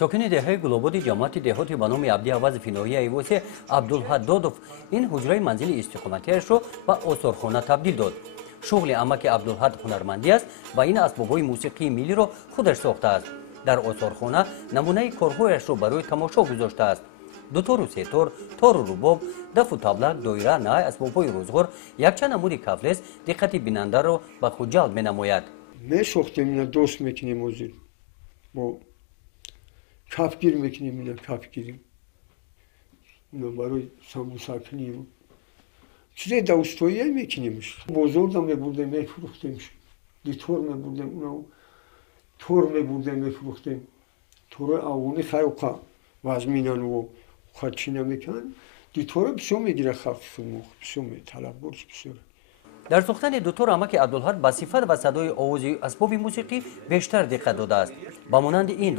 ساکن دهه گلابادی جماعت دهاتی به نام عبدی عوض فی ناحیه ایواسی عبدالحد دادوف این حجره منزل استقامتیش رو به آثارخانه تبدیل داد. شغل عمک عبدالحد هنرمندی است و این اسباب‌های موسیقی ملی را خودش ساخته است. در آثارخانه نمونه کارهایش را برای تماشا گذاشته است. دوتار و سه‌تار، تار و رباب، دف و تبلک، دایره، نه اسباب‌های روزگار، یکچند نمود کفلس دقت بیننده را به خود جلب می‌نماید. می‌ساختیم اینا دوست می‌کنیم موزیک. با کفگیر می‌کنیم اینا کفگیری. اینا برای سمبوسا کنیم. چیزای دوستایی می‌کنیمش. بزرگم می‌بردیم می‌فروختیم. دیتور می‌بردیم اونا تور می‌بردیم می‌فروختیم. تور آونی خیلی وزمینان و خودچی نمی‌کنن. دیتور بسیار می‌گیره خلق موقع بسیار طلب برش بسیار. در ساختن دوتار عمک عبدالحد به صفت و صدای آواز اسباب موسیقی بیشتر دقت داده است. با مانند این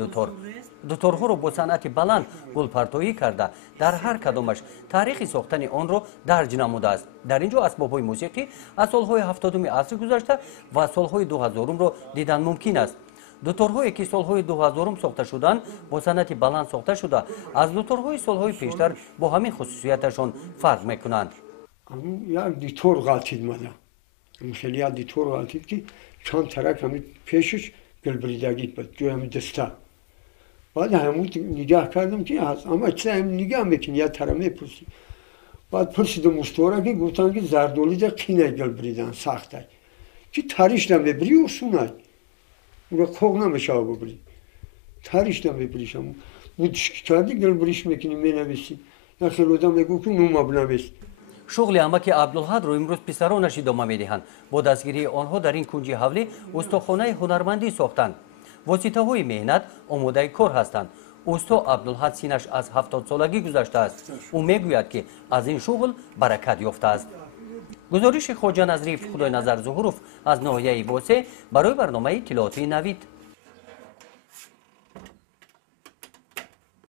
دوتارها را با صنعت بلند گلپرتایی کرده در هر کدامش تاریخ ساختن آن را درج نموده است. در اینجا اسباب‌های موسیقی از سال‌های 70 عصر گذشته و سال‌های 2000 را دیدن ممکن است. دوتارهایی که سال‌های 2000 ساخته شدند با صنعت بلند ساخته شده از دوتارهای سال‌های پیشتر با همین خصوصیتشان فرق می‌کنند. یک دیتور غلطید مده. خیلی یک دیتور غلطید که چند ترک همین پیشش گلبریدگی بود جای همین دسته. بعد همون نگاه کردم که از اما چه هم نگاه میکنی یا تره میپرسی. بعد پرسیدم مستوره که گفتن که زردولی ده قینه گلبریدن سخته. که تریش نمیبری و سونه. اون کوغ نمیشه ببری. تریش نمیبریشم. بودش کردی گلبریش میکنی مینویسی. یا خیلی آدم میگو که نوم بنویس. شغل عمک عبدالحد را امروز پسرانش ادامه میدهند. با دستگیری آنها در این کنج حولی استخوانه هنرمندی ساختند. واسطه های مهنت آماده کار هستند. استا عبدالحد سینش از 70 سالگی گذشته است. او میگوید که از این شغل برکت یافته است. گزارش خواجه نظریف خدای نظر ظهوروف از ناحیه ایواسی برای برنامه اطلاعاتی نوید.